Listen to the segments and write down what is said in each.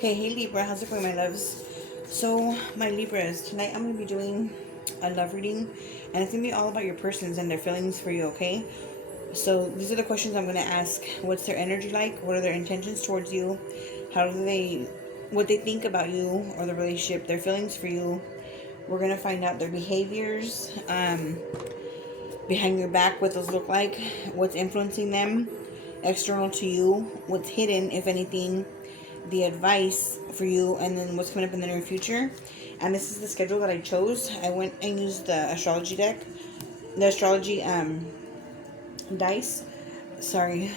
Okay, hey Libra, how's it going, my loves? So, my Libras, tonight I'm going to be doing a love reading, and it's going to be all about your persons and their feelings for you, okay? So, these are the questions I'm going to ask. What's their energy like? What are their intentions towards you? What they think about you or the relationship, their feelings for you. We're going to find out their behaviors, behind your back, what those look like, what's influencing them, external to you, what's hidden, if anything, the advice for you, and then what's coming up in the near future. And this is the schedule that I chose. I went and used the astrology deck, the astrology dice. Sorry.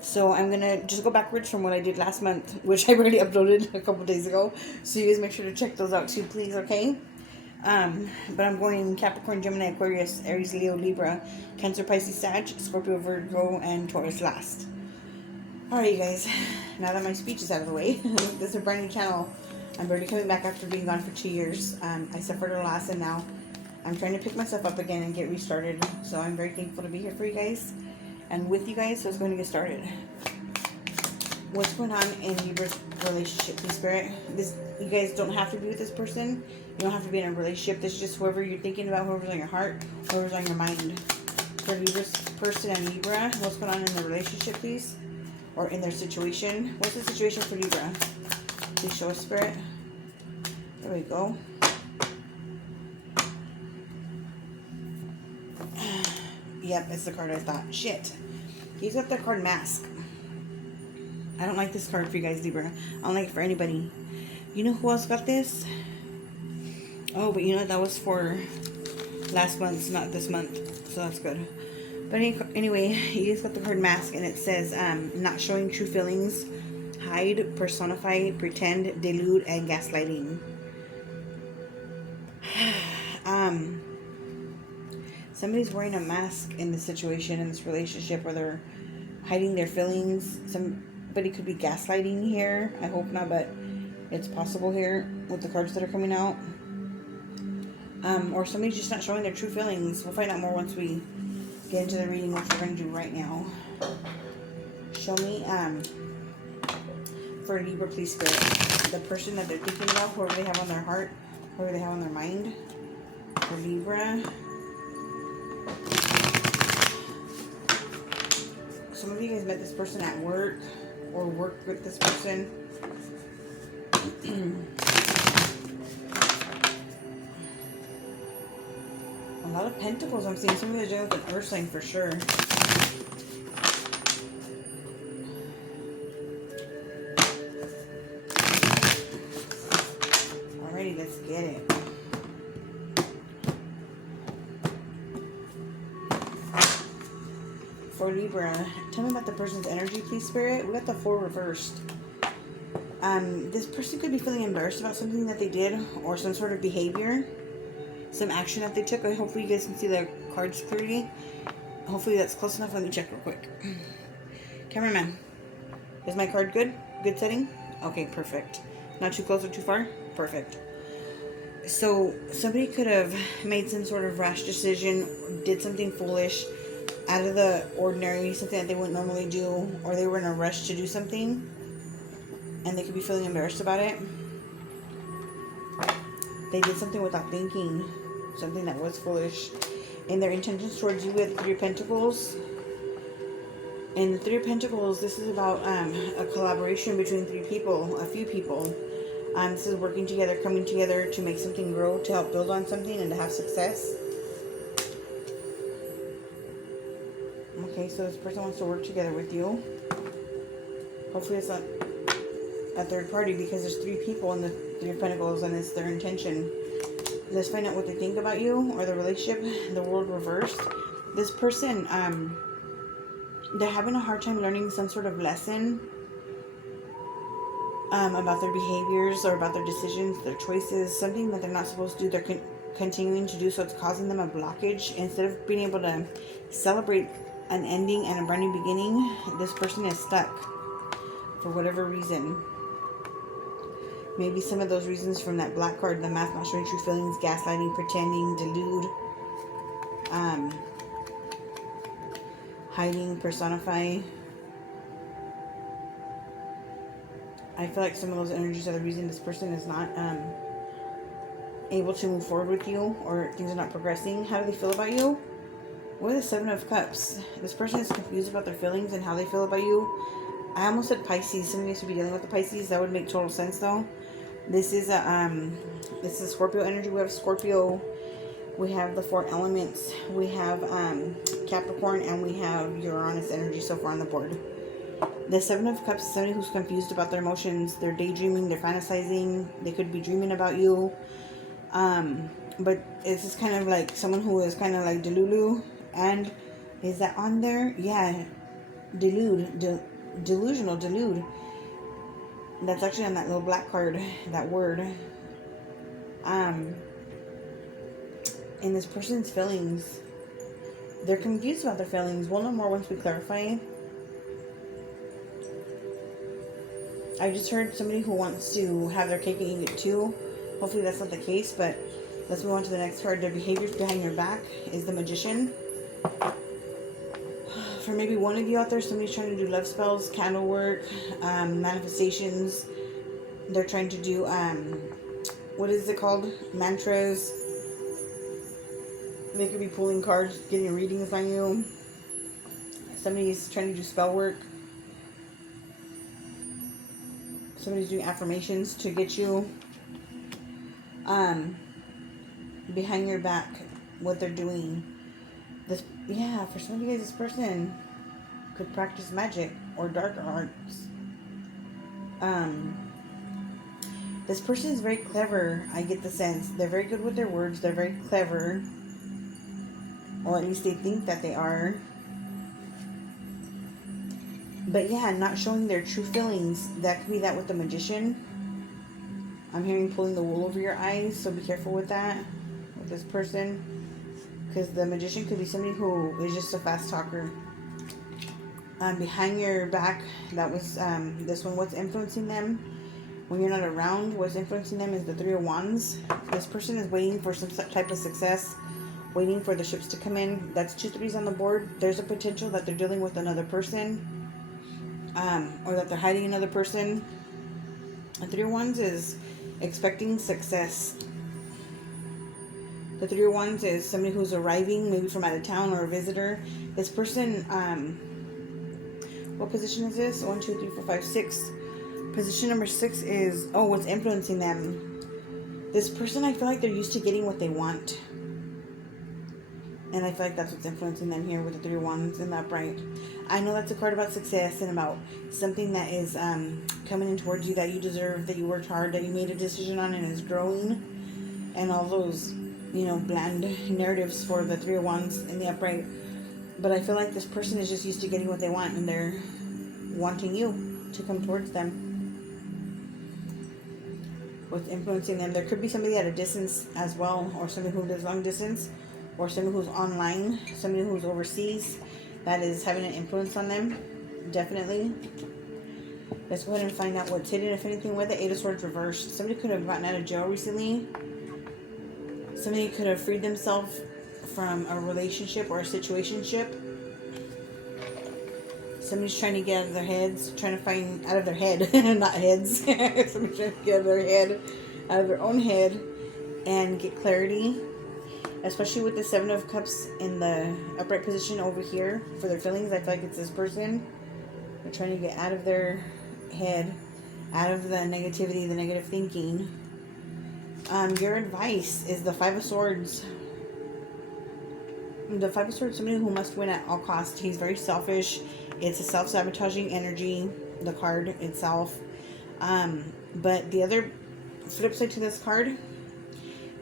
So I'm gonna just go backwards from what I did last month, which I already uploaded a couple days ago. So you guys make sure to check those out too, please, okay? But I'm going Capricorn, Gemini, Aquarius, Aries, Leo, Libra, Cancer, Pisces, Sag, Scorpio, Virgo, and Taurus last. Alright, you guys. Now that my speech is out of the way, this is a brand new channel. I'm barely coming back after being gone for 2 years. I suffered a loss, and now I'm trying to pick myself up again and get restarted. So I'm very thankful to be here for you guys and with you guys. So it's going to get started. What's going on in Libra's relationship, please, Spirit? You guys don't have to be with this person. You don't have to be in a relationship. This is just whoever you're thinking about, whoever's on your heart, whoever's on your mind. For Libra's person and Libra, what's going on in the relationship, please? Or in their situation. What's the situation for Libra? Please show us, Spirit. There we go. Yep, it's the card I thought. Shit. He's got the card Mask. I don't like this card for you guys, Libra. I don't like it for anybody. You know who else got this? Oh, but you know, that was for last month's, not this month. So that's good. But anyway, you guys got the card Mask, and it says, not showing true feelings, hide, personify, pretend, delude, and gaslighting. Somebody's wearing a mask in this situation, in this relationship, where they're hiding their feelings. Somebody could be gaslighting here. I hope not, but it's possible here with the cards that are coming out. Or somebody's just not showing their true feelings. We'll find out more once we get into the reading, which we're going to do right now. Show me, for Libra, please, Spirit, the person that they're thinking about, whoever they have on their heart, whoever they have on their mind. For Libra. Some of you guys met this person at work or worked with this person. A lot of pentacles I'm seeing. Some of you are dealing with an earth sign for sure. Alrighty, let's get it. For Libra, tell me about the person's energy, please, Spirit. We got the 4 reversed. This person could be feeling embarrassed about something that they did, or some sort of behavior, some action that they took. Hopefully you guys can see the cards clearly. Hopefully that's close enough. Let me check real quick. Cameraman, is my card good? Good setting? Okay, perfect. Not too close or too far? Perfect. So somebody could have made some sort of rash decision, did something foolish, out of the ordinary, something that they wouldn't normally do, or they were in a rush to do something, and they could be feeling embarrassed about it. They did something without thinking, something that was foolish. And their intentions towards you with 3 of Pentacles. In the 3 of Pentacles, this is about a collaboration between 3 people, a few people. This is working together, coming together to make something grow, to help build on something, and to have success. Okay, so this person wants to work together with you. Hopefully it's not a third party, because there's 3 people in the 3 of Pentacles, and it's their intention. Let's find out what they think about you or the relationship. The world reversed. This person, they're having a hard time learning some sort of lesson about their behaviors or about their decisions, their choices, something that they're not supposed to do. They're continuing to do, so it's causing them a blockage. Instead of being able to celebrate an ending and a brand new beginning, this person is stuck for whatever reason. Maybe some of those reasons from that black card, the math, not showing true feelings, gaslighting, pretending, delude, hiding, personify. I feel like some of those energies are the reason this person is not able to move forward with you, or things are not progressing. How do they feel about you? What are the Seven of Cups? This person is confused about their feelings and how they feel about you. I almost said Pisces. Somebody needs to be dealing with the Pisces. That would make total sense though. This is Scorpio energy. We have Scorpio. We have the 4 elements. We have Capricorn, and we have Uranus energy so far on the board. The Seven of Cups is somebody who's confused about their emotions. They're daydreaming. They're fantasizing. They could be dreaming about you. But it's just kind of like someone who is kind of like delulu. And is that on there? Yeah, delusional. That's actually on that little black card, that word. In this person's feelings, they're confused about their feelings. We'll know more once we clarify. I just heard somebody who wants to have their cake and eat it too. Hopefully that's not the case, but let's move on to the next card. Their behaviors behind your back is the Magician. For maybe one of you out there, somebody's trying to do love spells, candle work, manifestations. They're trying to do, what is it called? Mantras. They could be pulling cards, getting readings on you. Somebody's trying to do spell work. Somebody's doing affirmations to get you. Behind your back, what they're doing. This, yeah, for some of you guys, this person could practice magic or dark arts. This person is very clever. I get the sense they're very good with their words. They're very clever, or at least they think that they are. But yeah, not showing their true feelings. That could be that with the Magician. I'm hearing pulling the wool over your eyes, so be careful with that, with this person. Because the Magician could be somebody who is just a fast talker. Behind your back, that was this one. What's influencing them when you're not around? What's influencing them is the 3 of Wands. This person is waiting for some type of success, waiting for the ships to come in. That's 2 3s on the board. There's a potential that they're dealing with another person, or that they're hiding another person. The 3 of Wands is expecting success. The 3 of Wands is somebody who's arriving, maybe from out of town, or a visitor. This person, what position is this? 1, 2, 3, 4, 5, 6. Position number 6 is, oh, what's influencing them. This person, I feel like they're used to getting what they want. And I feel like that's what's influencing them here with the 3 of Wands in the upright. I know that's a card about success and about something that is coming in towards you that you deserve, that you worked hard, that you made a decision on and is growing. And all those, bland narratives for the 3 of Wands in the upright. But I feel like this person is just used to getting what they want, and they're wanting you to come towards them. What's influencing them? There could be somebody at a distance as well, or somebody who does long distance, or somebody who's online, somebody who's overseas that is having an influence on them. Definitely. Let's go ahead and find out what's hidden, if anything, with the 8 of Swords reversed. Somebody could have gotten out of jail recently. Somebody could have freed themselves from a relationship or a situationship. Somebody's trying to get out of their heads, trying to find out of their head, not heads. Somebody's trying to get out of their head, out of their own head, and get clarity. Especially with the 7 of Cups in the upright position over here for their feelings. I feel like it's this person. They're trying to get out of their head, out of the negativity, the negative thinking. Your advice is the 5 of Swords. The 5 of Swords, somebody who must win at all costs. He's very selfish. It's a self-sabotaging energy, the card itself. But the other flip side to this card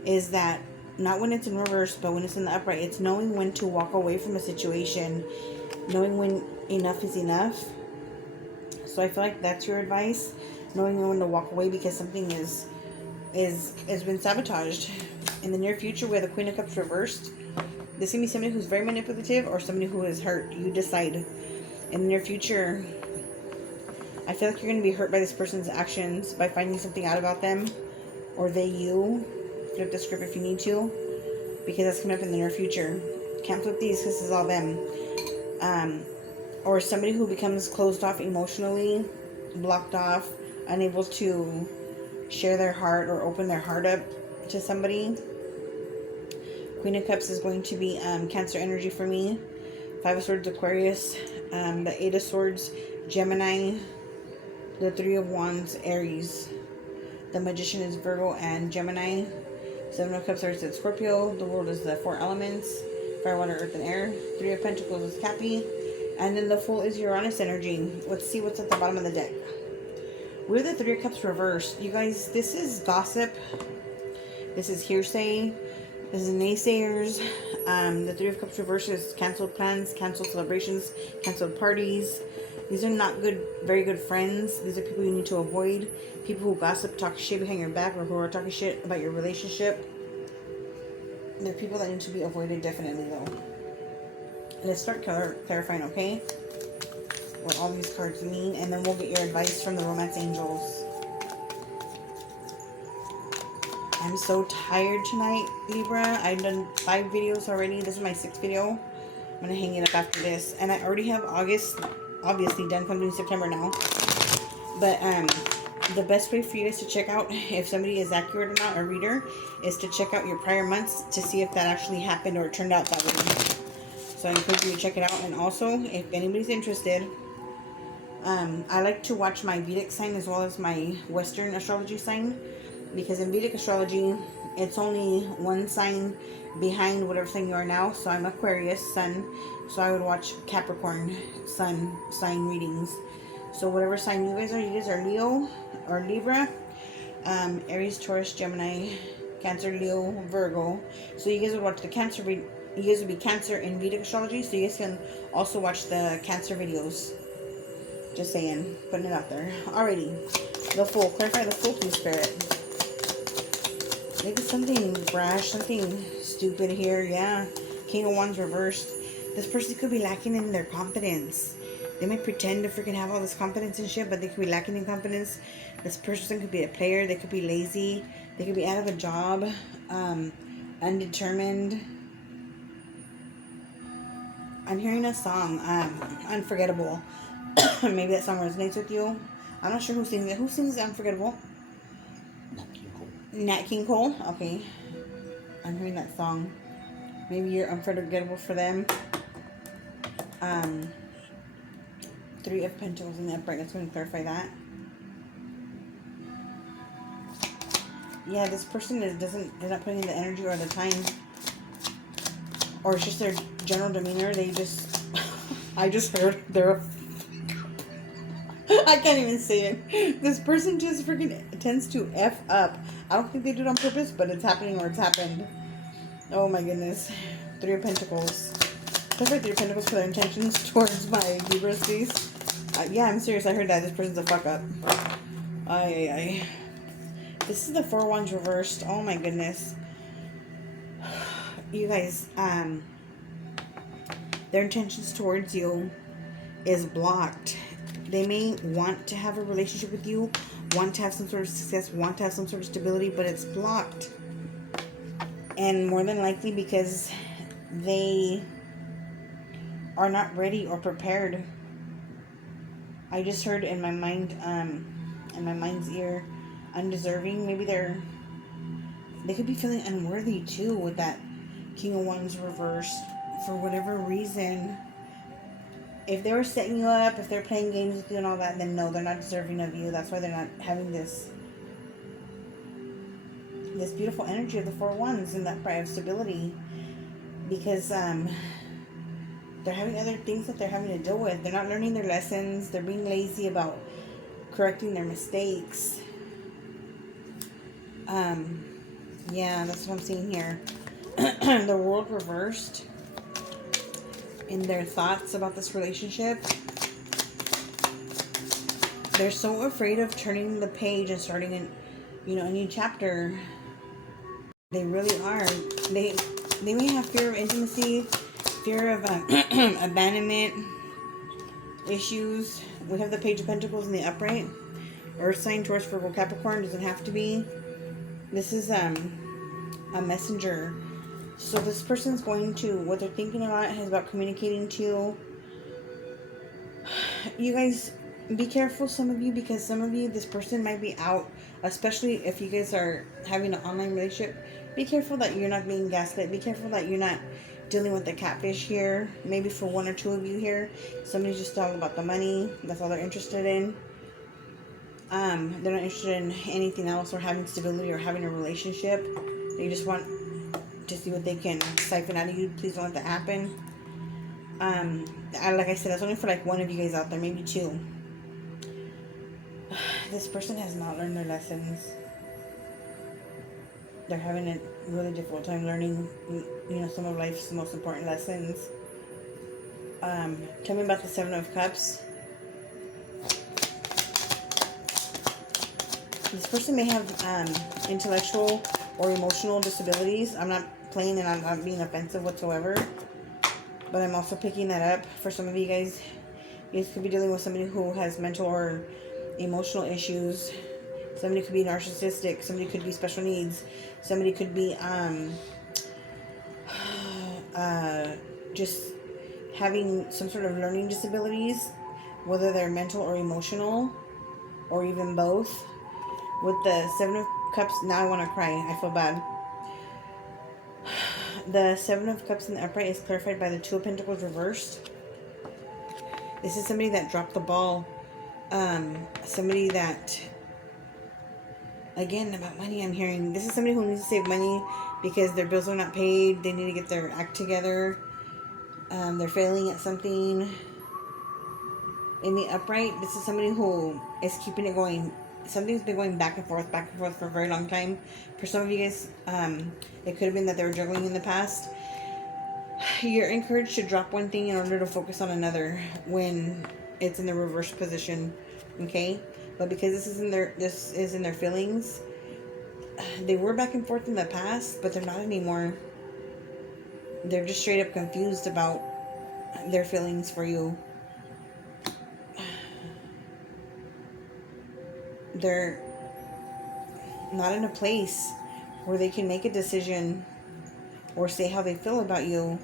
is that not when it's in reverse, but when it's in the upright, it's knowing when to walk away from a situation, knowing when enough is enough. So I feel like that's your advice, knowing when to walk away because something has been sabotaged. In the near future, where the Queen of Cups reversed, this can be somebody who's very manipulative or somebody who is hurt. You decide. In the near future, I feel like you're going to be hurt by this person's actions, by finding something out about them, or they you. Flip the script if you need to, because that's coming up in the near future. Can't flip these because this is all them. Or somebody who becomes closed off emotionally, blocked off, unable to share their heart or open their heart up to somebody. Queen of Cups is going to be Cancer energy for me. Five of Swords, Aquarius. The Eight of Swords, Gemini. The Three of Wands, Aries. The Magician is Virgo and Gemini. Seven of Cups is Scorpio. The World is the four elements: fire, water, earth, and air. Three of Pentacles is Cappy. And then the Fool is Uranus energy. Let's see what's at the bottom of the deck. We're the Three of Cups reversed. You guys, this is gossip. This is hearsay. This is naysayers. The Three of Cups reversed is canceled plans, canceled celebrations, canceled parties. These are not good, very good friends. These are people you need to avoid. People who gossip, talk shit behind your back, or who are talking shit about your relationship. They're people that need to be avoided, definitely, though. Let's start clarifying, okay? What all these cards mean, and then we'll get your advice from the romance angels. I'm so tired tonight, Libra. I've done 5 videos already. This is my 6th video. I'm gonna hang it up after this, and I already have August obviously done. I'm doing September now. But the best way for you guys to check out if somebody is accurate or not, a reader, is to check out your prior months to see if that actually happened or it turned out that way. So I encourage you to check it out. And also, if anybody's interested, I like to watch my Vedic sign as well as my Western astrology sign, because in Vedic astrology, it's only one sign behind whatever sign you are now. So I'm Aquarius sun, so I would watch Capricorn sun sign readings. So whatever sign you guys are Leo or Libra, Aries, Taurus, Gemini, Cancer, Leo, Virgo. So you guys would watch the Cancer. You guys would be Cancer in Vedic astrology, so you guys can also watch the Cancer videos. Just saying, putting it out there. Alrighty, the Fool. Clarify the Fool, please, Spirit. Maybe something brash, something stupid here. Yeah, King of Wands reversed. This person could be lacking in their confidence. They might pretend to freaking have all this confidence and shit, but they could be lacking in confidence. This person could be a player. They could be lazy. They could be out of a job, undetermined. I'm hearing a song, Unforgettable. Maybe that song resonates with you. I'm not sure who sings it. Who sings Unforgettable? Nat King Cole. Okay. I'm hearing that song. Maybe you're unforgettable for them. Three of Pentacles in the upright. Let's go and clarify that. Yeah, this person they're not putting in the energy or the time, or it's just their general demeanor. They just, I just heard they're. I can't even say it. This person just freaking tends to F up. I don't think they do it on purpose, but it's happening or it's happened. Oh my goodness. Three of Pentacles. Clarify Three of Pentacles for their intentions towards my Libra space. Yeah, I'm serious. I heard that. This person's a fuck up. Ay. This is the Four of Wands reversed. Oh my goodness. You guys, their intentions towards you is blocked. They may want to have a relationship with you, want to have some sort of success, want to have some sort of stability, but it's blocked. And more than likely because they are not ready or prepared. I just heard in my mind, in my mind's ear, undeserving. Maybe they could be feeling unworthy too with that King of Wands reversed for whatever reason. If they were setting you up, if they're playing games with you and all that, then no, they're not deserving of you. That's why they're not having this beautiful energy of the Four of Wands and that pride of stability, because they're having other things that they're having to deal with. They're not learning their lessons. They're being lazy about correcting their mistakes. Yeah, that's what I'm seeing here. The World reversed in their thoughts about this relationship. They're so afraid of turning the page and starting a new chapter. They really are. They may have fear of intimacy, fear of abandonment issues. We have the Page of Pentacles in the upright. Earth sign, Taurus, Virgo, Capricorn. Doesn't have to be. This is a messenger. So this person's going to, what they're thinking a lot is about communicating to you guys. Be careful, some of you, because some of you, this person might be out, especially if you guys are having an online relationship. Be careful that you're not being gaslit. Be careful that you're not dealing with the catfish here. Maybe for one or two of you here, somebody's just all about the money. That's all they're interested in. They're not interested in anything else, or having stability, or having a relationship. They just want to see what they can siphon out of you. Please don't let that happen. Like I said, that's only for like one of you guys out there, maybe two. This person has not learned their lessons. They're having a really difficult time learning, some of life's most important lessons. Tell me about the Seven of Cups. This person may have intellectual or emotional disabilities. I'm not playing and I'm not being offensive whatsoever, but I'm also picking that up for some of you guys. You guys could be dealing with somebody who has mental or emotional issues. Somebody could be narcissistic. Somebody could be special needs. Somebody could be just having some sort of learning disabilities, whether they're mental or emotional, or even both. With the Seven of Cups, now I want to cry. I feel bad. The Seven of Cups in the upright is clarified by the Two of Pentacles reversed. This is somebody that dropped the ball. Somebody that, again, about money I'm hearing. This is somebody who needs to save money because their bills are not paid. They need to get their act together. They're failing at something. In the upright, this is somebody who is keeping it going. Something's been going back and forth for a very long time. For some of you guys, it could have been that they were juggling in the past. You're encouraged to drop one thing in order to focus on another when it's in the reverse position, okay? But because this is in their feelings, they were back and forth in the past, but they're not anymore. They're just straight up confused about their feelings for you. They're not in a place where they can make a decision or say how they feel about you.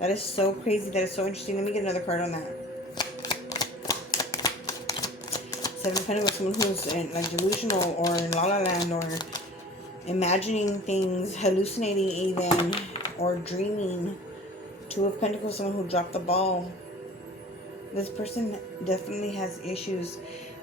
That is so crazy. That is so interesting. Let me get another card on that. Seven of Pentacles, someone who's like delusional or in La La Land, or imagining things, hallucinating even, or dreaming. Two of Pentacles, someone who dropped the ball. This person definitely has issues.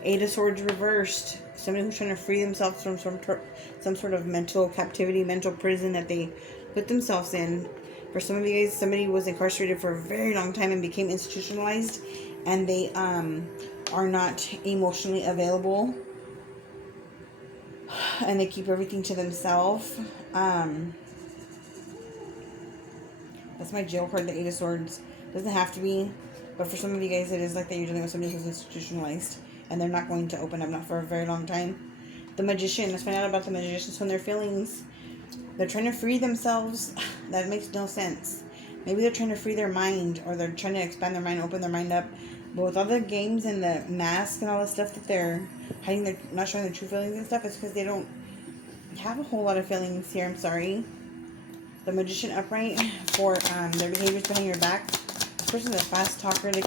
Eight of Swords reversed. Somebody who's trying to free themselves from some sort of mental captivity, mental prison that they put themselves in. For some of you guys, somebody was incarcerated for a very long time and became institutionalized, and they are not emotionally available, and they keep everything to themselves. That's my jail card, the Eight of Swords. Doesn't have to be, but for some of you guys, it is like that you're dealing with somebody who's institutionalized, and they're not going to open up, not for a very long time. The Magician. Let's find out about the Magicians from their feelings. They're trying to free themselves. That makes no sense. Maybe they're trying to free their mind, or they're trying to expand their mind, open their mind up. But with all the games and the mask and all the stuff that they're hiding, they're not showing their true feelings and stuff, it's because they don't have a whole lot of feelings here. I'm sorry. The Magician upright for their behaviors behind your back. This person's a fast talker. Like,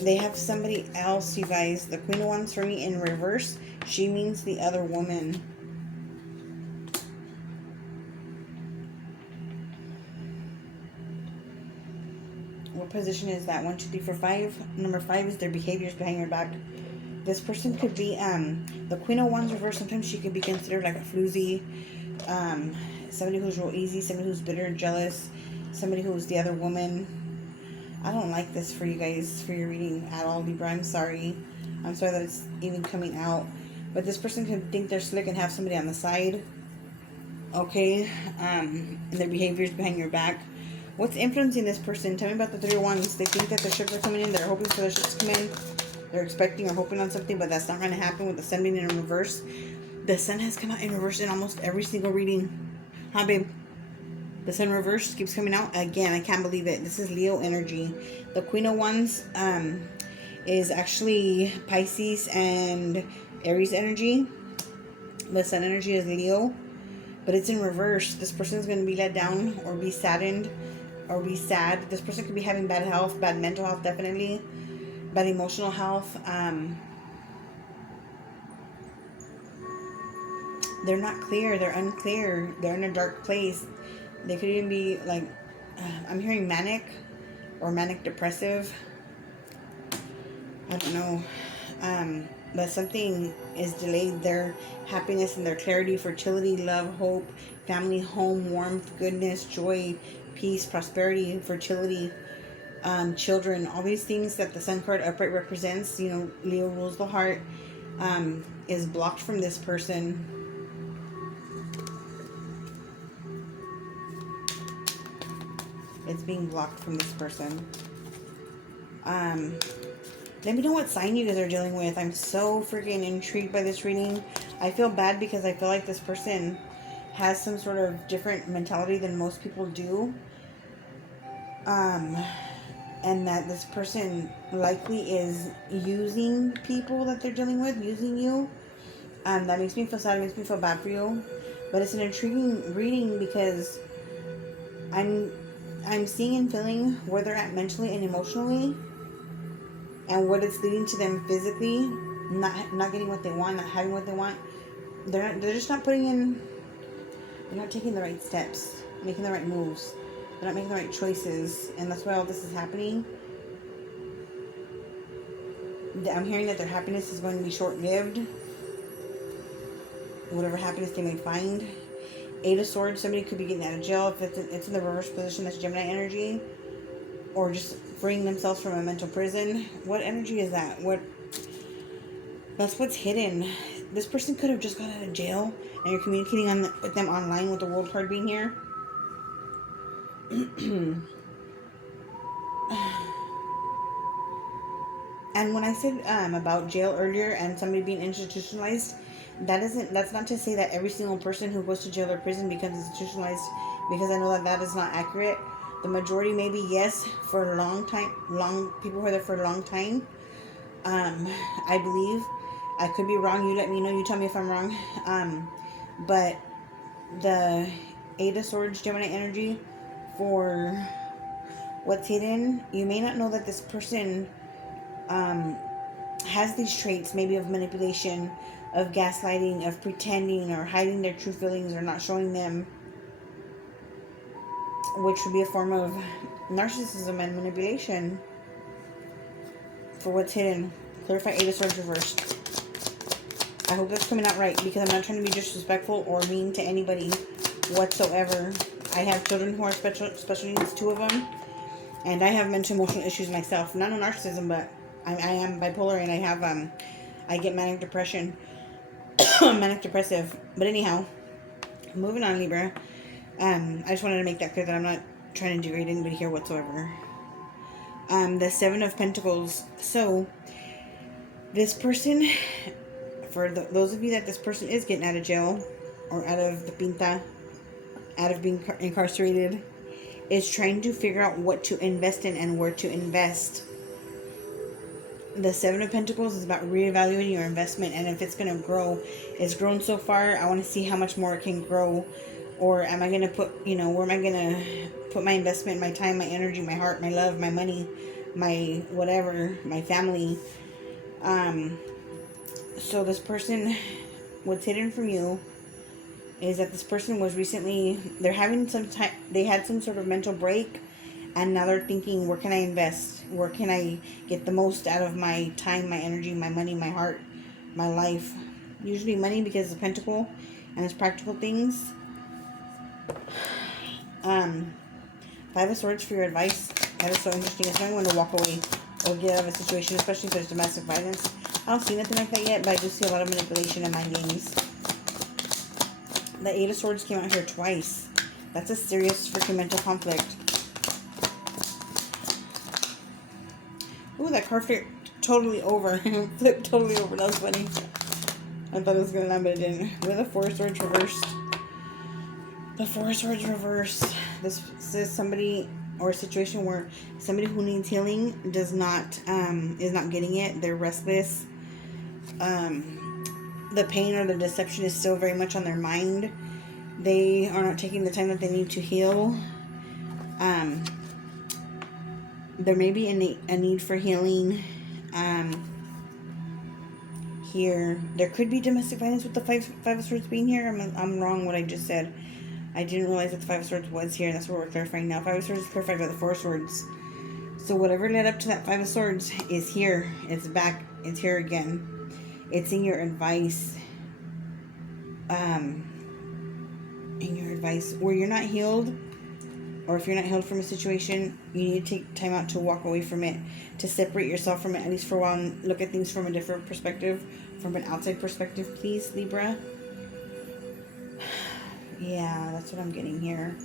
they have somebody else, you guys. The Queen of Wands for me in reverse. She means the other woman. What position is that? 1, 2, 3, 4, 5. Number 5 is their behaviors behind your back. This person could be the Queen of Wands reverse. Sometimes she could be considered like a floozy. Somebody who's real easy. Somebody who's bitter, jealous. Somebody who's the other woman. I don't like this for you guys, for your reading at all, Libra. I'm sorry. I'm sorry that it's even coming out. But this person could think they're slick and have somebody on the side. Okay? And their behaviors behind your back. What's influencing this person? Tell me about the Three of Wands. They think that the ships are coming in. They're hoping for the ships to come in. They're expecting or hoping on something, but that's not going to happen with the Sun being in reverse. The Sun has come out in reverse in almost every single reading. Huh, babe? The Sun reverse keeps coming out. Again, I can't believe it. This is Leo energy. The Queen of Wands is actually Pisces and Aries energy. The Sun energy is Leo, but it's in reverse. This person is going to be let down or be saddened or be sad. This person could be having bad health, bad mental health, definitely, bad emotional health. They're not clear. They're unclear. They're in a dark place. They could even be like, I'm hearing manic or manic depressive. I don't know. But something is delayed. Their happiness and their clarity, fertility, love, hope, family, home, warmth, goodness, joy, peace, prosperity, fertility, children, all these things that the Sun card upright represents, you know, Leo rules the heart, is blocked from this person. It's being blocked from this person. Let me know what sign you guys are dealing with. I'm so freaking intrigued by this reading. I feel bad because I feel like this person has some sort of different mentality than most people do. And that this person likely is using people that they're dealing with, using you. That makes me feel sad, makes me feel bad for you. But it's an intriguing reading because I'm seeing and feeling where they're at mentally and emotionally, and what it's leading to them physically, not getting what they want, not having what they want. They're just not putting in. They're not taking the right steps, making the right moves. They're not making the right choices, and that's why all this is happening. I'm hearing that their happiness is going to be short-lived. Whatever happiness they may find. Eight of Swords, somebody could be getting out of jail. If it's in the reverse position, that's Gemini energy. Or just freeing themselves from a mental prison. What energy is that? That's what's hidden. This person could have just got out of jail, and you're communicating with them online with the World card being here. And when I said about jail earlier and somebody being institutionalized, that's not to say that every single person who goes to jail or prison becomes institutionalized, because I know that is not accurate. The majority, maybe yes, for a long time, people who are there for a long time. I believe. I could be wrong. You let me know. You tell me if I'm wrong. But the Eight of Swords, Gemini energy, for what's hidden, you may not know that this person has these traits, maybe of manipulation, of gaslighting, of pretending or hiding their true feelings or not showing them, which would be a form of narcissism and manipulation. For what's hidden, clarify Eight of Swords reversed. I hope that's coming out right, because I'm not trying to be disrespectful or mean to anybody whatsoever. I have children who are special needs, 2 of them, and I have mental emotional issues myself. Not no narcissism, but I am bipolar, and I have I get manic depression. Manic depressive. But anyhow, moving on, Libra. I just wanted to make that clear that I'm not trying to degrade anybody here whatsoever. The Seven of Pentacles. So this person, for those of you that this person is getting out of jail or out of the pinta, out of being incarcerated, is trying to figure out what to invest in and where to invest. The Seven of Pentacles is about reevaluating your investment, and if it's going to grow. It's grown so far. I want to see how much more it can grow. Or am I going to put, where am I going to put my investment, my time, my energy, my heart, my love, my money, my whatever, my family. So this person, what's hidden from you is that this person was recently, they had some sort of mental break, and now they're thinking, where can I invest? Where can I get the most out of my time, my energy, my money, my heart, my life? Usually money, because it's a pentacle and it's practical things. Five of Swords for your advice. That is so interesting. It's not going to walk away or get out of a situation, especially if there's domestic violence. I don't see nothing like that yet, but I do see a lot of manipulation and mind games. The Eight of Swords came out here twice. That's a serious freaking mental conflict. Ooh, that card flipped totally over. Flipped totally over. That was funny. I thought it was going to land, but it didn't. With the Four of Swords reversed. The Four of Swords reversed. This is somebody or a situation where somebody who needs healing is not getting it. They're restless. The pain or the deception is still very much on their mind. They are not taking the time that they need to heal. There may be a need for healing. Here, there could be domestic violence with the five of swords being here. I'm wrong what I just said. I didn't realize that the five of swords was here. That's what we're clarifying now. Five of swords is clarified by the four of swords. So whatever led up to that five of swords is here. It's back. It's here again. It's in your advice. In your advice, where you're not healed, or if you're not healed from a situation, you need to take time out to walk away from it, to separate yourself from it, at least for a while, and look at things from a different perspective, from an outside perspective, please, Libra. Yeah, that's what I'm getting here.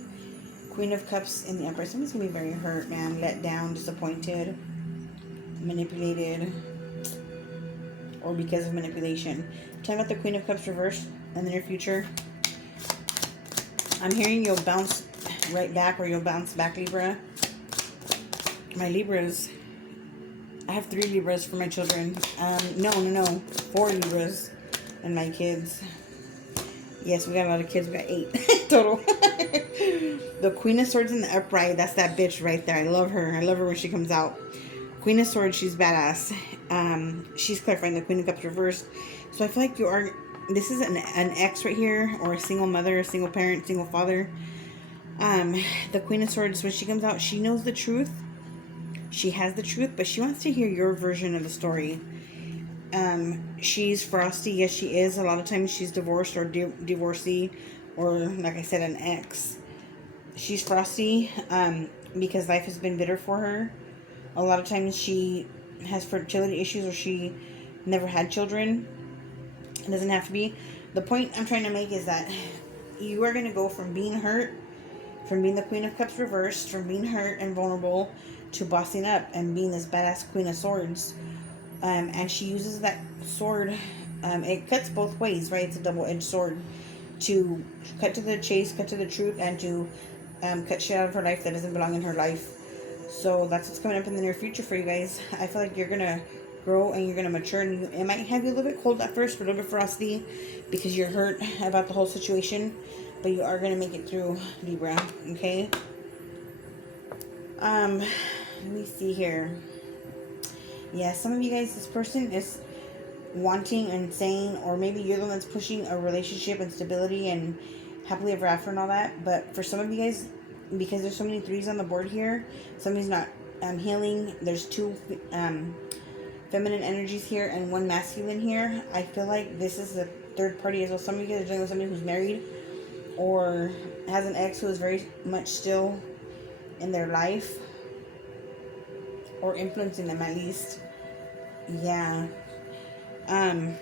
Queen of Cups in the Empress. Somebody's gonna be very hurt, man, let down, disappointed, manipulated, or because of manipulation. Tell me about the Queen of Cups reversed in the near future. I'm hearing you'll bounce right back, or you'll bounce back, Libra. My Libras. I have 3 Libras for my children. No. 4 Libras and my kids. Yes, we got a lot of kids. We got 8 total. The Queen of Swords in the upright. That's that bitch right there. I love her. I love her when she comes out. Queen of Swords, she's badass. She's clarifying the Queen of Cups reversed. So I feel like you are... This is an ex right here, or a single mother, a single parent, single father. The Queen of Swords, when she comes out, she knows the truth. She has the truth, but she wants to hear your version of the story. She's frosty. Yes, she is. A lot of times she's divorced or divorcee, or like I said, an ex. She's frosty because life has been bitter for her. A lot of times she has fertility issues, or she never had children. It doesn't have to be. The point I'm trying to make is that you are going to go from being hurt, from being the Queen of Cups reversed, from being hurt and vulnerable, to bossing up and being this badass Queen of Swords. And she uses that sword. It cuts both ways, right? It's a double-edged sword. To cut to the chase, cut to the truth, and to cut shit out of her life that doesn't belong in her life. So that's what's coming up in the near future for you guys. I feel like you're going to grow and you're going to mature, and it might have you a little bit cold at first, but a little bit frosty because you're hurt about the whole situation, but you are going to make it through, Libra. Okay. Let me see here. Yeah, some of you guys, this person is wanting and saying, or maybe you're the one that's pushing a relationship and stability and happily ever after and all that. But for some of you guys, because there's so many 3s on the board here, somebody's not healing. There's 2 feminine energies here and 1 masculine here. I feel like this is the third party as well. Some of you guys are dealing with somebody who's married or has an ex who is very much still in their life, or influencing them at least. Yeah. On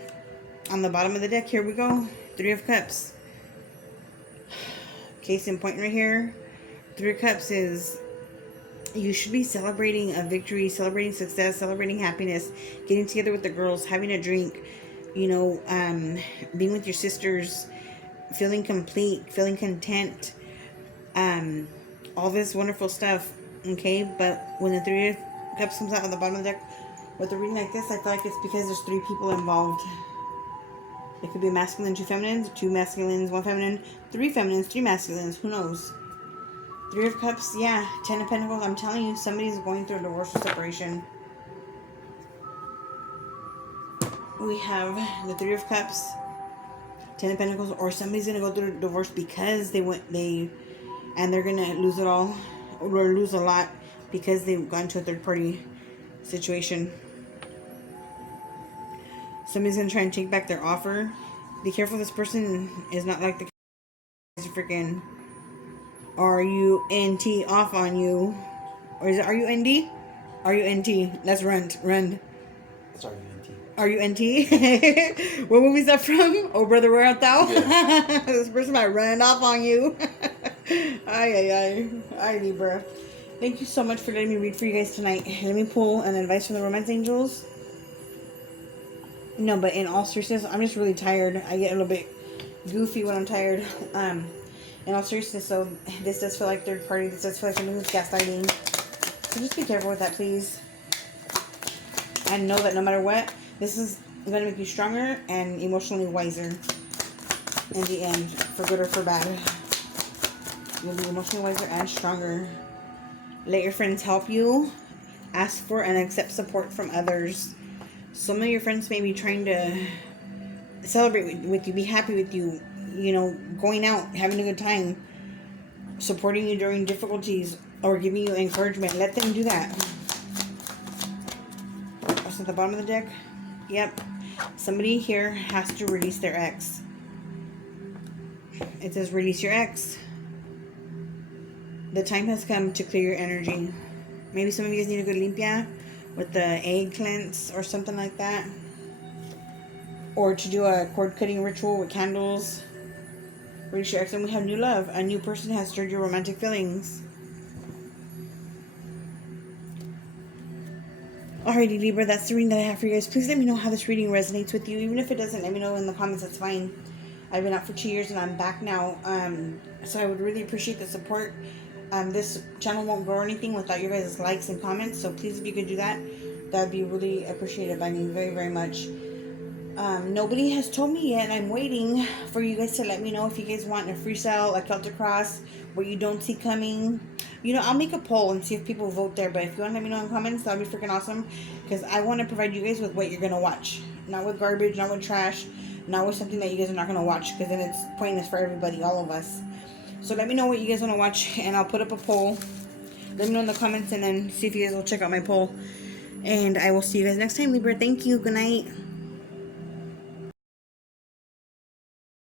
the bottom of the deck, here we go. 3 of Cups. Case in point right here. 3 of Cups is, you should be celebrating a victory, celebrating success, celebrating happiness, getting together with the girls, having a drink, you know, being with your sisters, feeling complete, feeling content, all this wonderful stuff, okay? But when the 3 of Cups comes out on the bottom of the deck with a reading like this, I feel like it's because there's 3 people involved. It could be a masculine, 2 feminines, 2 masculines, 1 feminine, 3 feminines, 3 masculines, who knows? 3 of Cups, yeah. 10 of Pentacles, I'm telling you, somebody's going through a divorce or separation. We have the 3 of Cups, 10 of Pentacles, or somebody's going to go through a divorce because and they're going to lose it all, or lose a lot because they've gone to a third party situation. Somebody's going to try and take back their offer. Be careful, this person is not like the freaking R-U-N-T off on you. Or is it R-U-N-D? R-U-N-T. That's run. That's R-U-N-T. R-U-N-T? What movie is that from? Oh, brother, where art thou? Yeah. This person might run off on you. Ay, Libra. Thank you so much for letting me read for you guys tonight. Let me pull an advice from the romance angels. No, but in all seriousness, I'm just really tired. I get a little bit goofy when I'm tired. In all seriousness, so this does feel like third party. This does feel like something who's gaslighting. So just be careful with that, please. And know that no matter what, this is going to make you stronger and emotionally wiser in the end, for good or for bad. You'll be emotionally wiser and stronger. Let your friends help you. Ask for and accept support from others. Some of your friends may be trying to celebrate with you, be happy with you, going out, having a good time, supporting you during difficulties, or giving you encouragement. Let them do that. What's at the bottom of the deck? Yep. Somebody here has to release their ex. It says release your ex. The time has come to clear your energy. Maybe some of you guys need a good limpia with the egg cleanse or something like that. Or to do a cord cutting ritual with candles. Release your ex, and we have new love. A new person has stirred your romantic feelings. Alrighty, Libra, that's the reading that I have for you guys. Please let me know how this reading resonates with you. Even if it doesn't, let me know in the comments. That's fine. I've been out for 2 years and I'm back now. So I would really appreciate the support. This channel won't grow or anything without your guys' likes and comments. So please, if you could do that, that would be really appreciated by me very, very much. Nobody has told me yet, and I'm waiting for you guys to let me know if you guys want a free sale, a Celtic Cross, what you don't see coming. I'll make a poll and see if people vote there, but if you want to let me know in comments, that would be freaking awesome, because I want to provide you guys with what you're going to watch. Not with garbage, not with trash, not with something that you guys are not going to watch, because then it's pointless for everybody, all of us. So let me know what you guys want to watch, and I'll put up a poll. Let me know in the comments, and then see if you guys will check out my poll. And I will see you guys next time, Libra. Thank you. Good night.